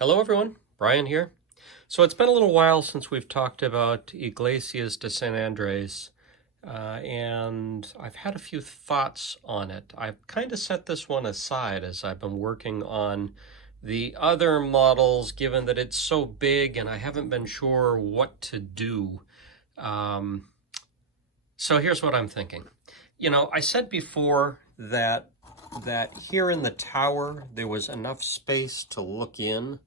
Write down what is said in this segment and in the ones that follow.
Hello everyone, Brian here. So it's been a little while since we've talked about Iglesias de San Andres, and I've had a few thoughts on it. I've kind of set this one aside as I've been working on the other models, given that it's so big and I haven't been sure what to do. Um, so here's what I'm thinking. I said before that here in the tower there was enough space to look in,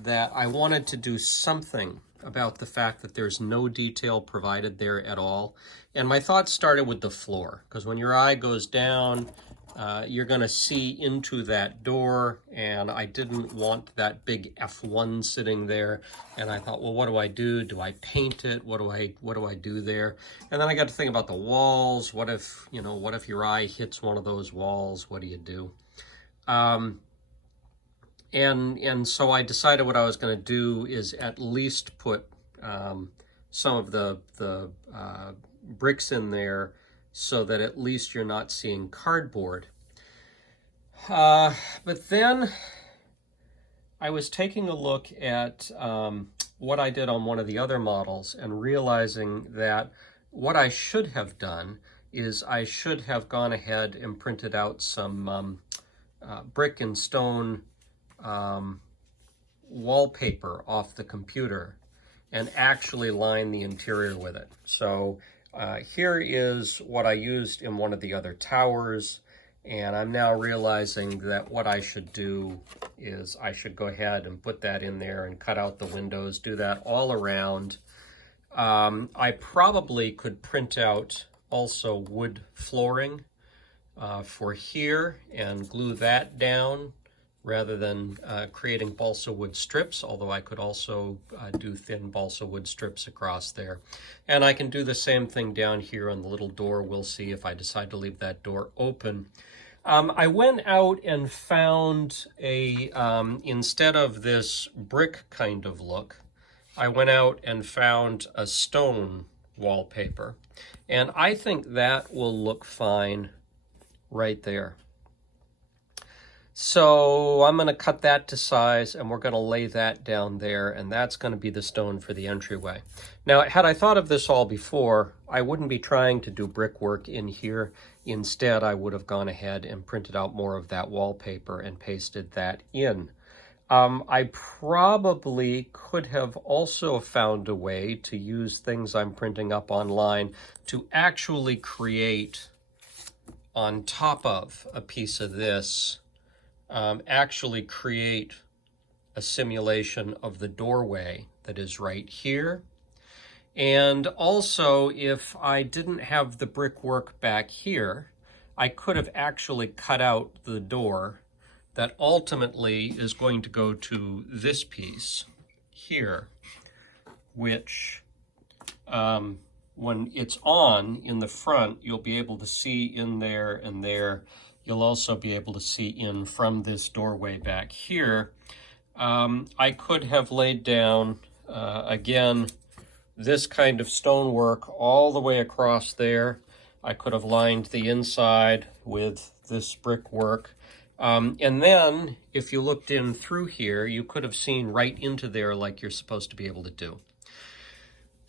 that I wanted to do something about the fact that there's no detail provided there at all. And my thoughts started with the floor, because when your eye goes down, you're going to see into that door, and I didn't want that big F1 sitting there. And I thought, well, what do I do? Do I paint it? What do I do there? And then I got to think about the walls. What if your eye hits one of those walls? What do you do? And so I decided what I was going to do is at least put some of the bricks in there so that at least you're not seeing cardboard. But then I was taking a look at what I did on one of the other models and realizing that what I should have done is I should have gone ahead and printed out some brick and stone wallpaper off the computer and actually line the interior with it. So here is what I used in one of the other towers, and I'm now realizing that what I should do is I should go ahead and put that in there and cut out the windows, do that all around. I probably could print out also wood flooring for here and glue that down, rather than creating balsa wood strips, although I could also do thin balsa wood strips across there. And I can do the same thing down here on the little door. We'll see if I decide to leave that door open. I went out and found instead of this brick kind of look, I went out and found a stone wallpaper. And I think that will look fine right there. So I'm going to cut that to size, and we're going to lay that down there, and that's going to be the stone for the entryway. Now, had I thought of this all before, I wouldn't be trying to do brickwork in here. Instead, I would have gone ahead and printed out more of that wallpaper and pasted that in. I probably could have also found a way to use things I'm printing up online to actually create, on top of a piece of this, actually create a simulation of the doorway that is right here. And also, if I didn't have the brickwork back here, I could have actually cut out the door that ultimately is going to go to this piece here, which when it's on in the front, you'll be able to see in there and there. You'll also be able to see in from this doorway back here. I could have laid down, again, this kind of stonework all the way across there. I could have lined the inside with this brickwork. And then, if you looked in through here, you could have seen right into there like you're supposed to be able to do.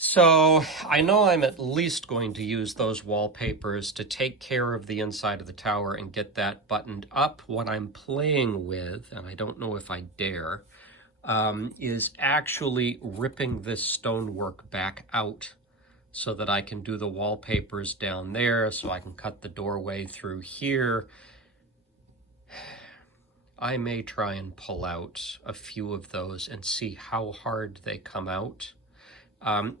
So I know I'm at least going to use those wallpapers to take care of the inside of the tower and get that buttoned up. What I'm playing with, and I don't know if I dare, is actually ripping this stonework back out so that I can do the wallpapers down there, so I can cut the doorway through here. I may try and pull out a few of those and see how hard they come out.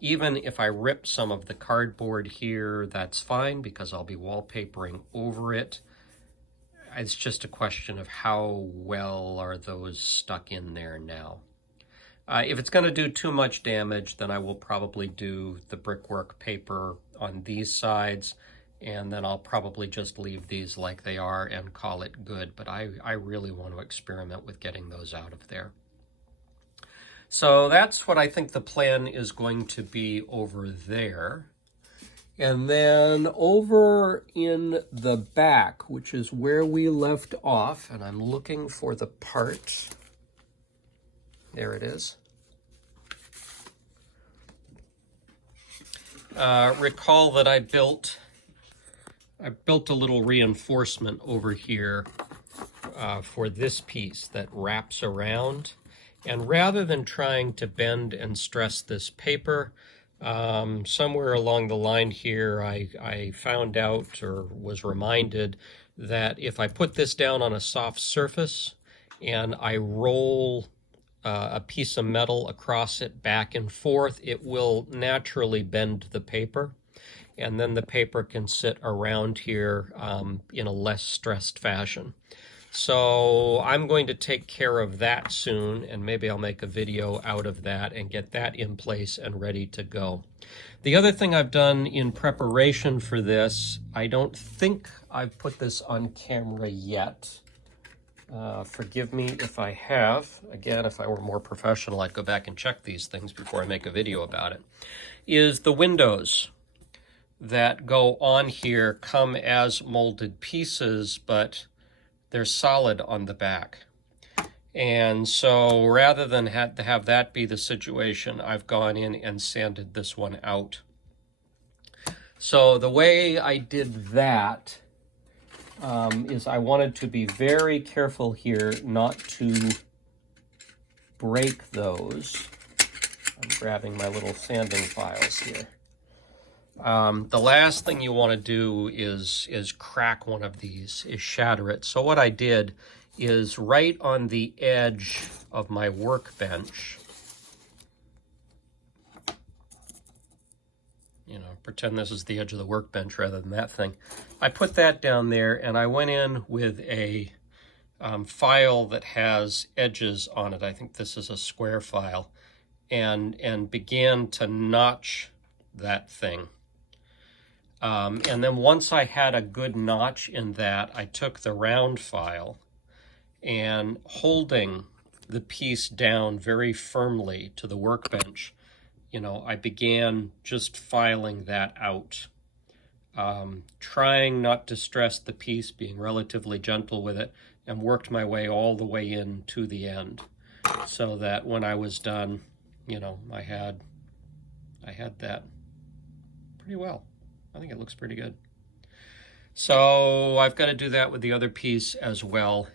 Even if I rip some of the cardboard here, that's fine, because I'll be wallpapering over it. It's just a question of how well are those stuck in there now. If it's going to do too much damage, then I will probably do the brickwork paper on these sides, and then I'll probably just leave these like they are and call it good. But I really want to experiment with getting those out of there. So that's what I think the plan is going to be over there. And then over in the back, which is where we left off, and I'm looking for the part There it is. Recall that I built a little reinforcement over here for this piece that wraps around. And rather than trying to bend and stress this paper, somewhere along the line here, I found out or was reminded that if I put this down on a soft surface and I roll a piece of metal across it back and forth, it will naturally bend the paper. And then the paper can sit around here in a less stressed fashion. So I'm going to take care of that soon, and maybe I'll make a video out of that and get that in place and ready to go. The other thing I've done in preparation for this, I don't think I've put this on camera yet. Forgive me if I have. Again, if I were more professional, I'd go back and check these things before I make a video about it. Is the windows that go on here come as molded pieces, but they're solid on the back. And so rather than have that be the situation, I've gone in and sanded this one out. So the way I did that is I wanted to be very careful here not to break those. I'm grabbing my little sanding files here. The last thing you want to do is crack one of these, is shatter it. So what I did is right on the edge of my workbench, you know, pretend this is the edge of the workbench rather than that thing. I put that down there and I went in with a file that has edges on it. I think this is a square file, and began to notch that thing. And then once I had a good notch in that, I took the round file and holding the piece down very firmly to the workbench, you know, I began just filing that out, trying not to stress the piece, being relatively gentle with it, and worked my way all the way in to the end so that when I was done, you know, I had that pretty well. I think it looks pretty good. So I've got to do that with the other piece as well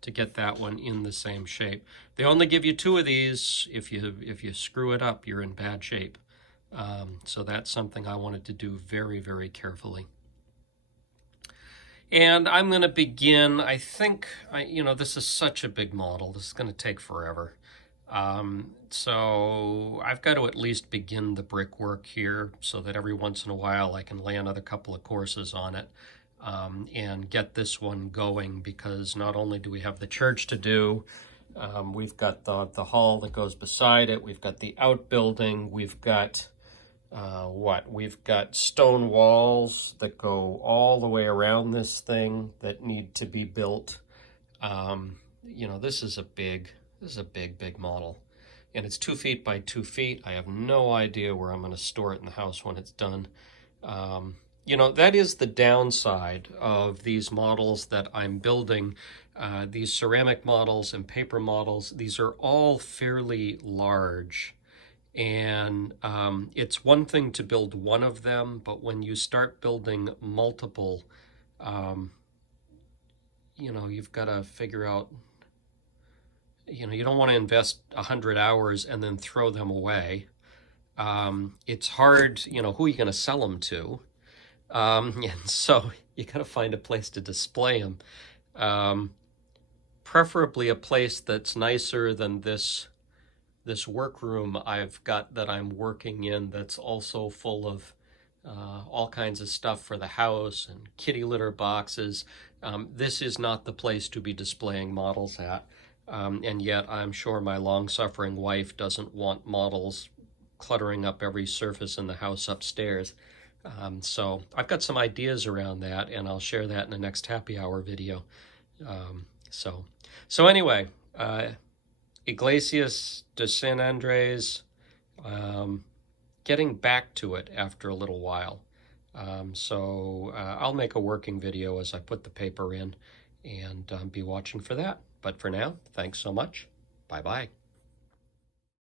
to get that one in the same shape. They only give you 2 of these. If you screw it up, you're in bad shape. So that's something I wanted to do very, very carefully. And I'm going to begin, I think, you know, this is such a big model. This is going to take forever. So I've got to at least begin the brickwork here so that every once in a while I can lay another couple of courses on it and get this one going, because not only do we have the church to do, we've got the hall that goes beside it, we've got the outbuilding, we've got we've got stone walls that go all the way around this thing that need to be built. You know, this is a big model, and it's 2 feet by 2 feet. I have no idea where I'm going to store it in the house when it's done. You know, that is the downside of these models that I'm building. These ceramic models and paper models, these are all fairly large. And it's one thing to build one of them, but when you start building multiple, you know, you've got to figure out, you know, you don't want to invest 100 hours and then throw them away. It's hard, you know, who are you going to sell them to? And so you got to find a place to display them. Preferably a place that's nicer than this workroom I've got that I'm working in, that's also full of all kinds of stuff for the house and kitty litter boxes. This is not the place to be displaying models at. And yet I'm sure my long-suffering wife doesn't want models cluttering up every surface in the house upstairs. So I've got some ideas around that, and I'll share that in the next happy hour video. So anyway, Iglesias de San Andres, getting back to it after a little while. So I'll make a working video as I put the paper in, and be watching for that. But for now, thanks so much. Bye bye.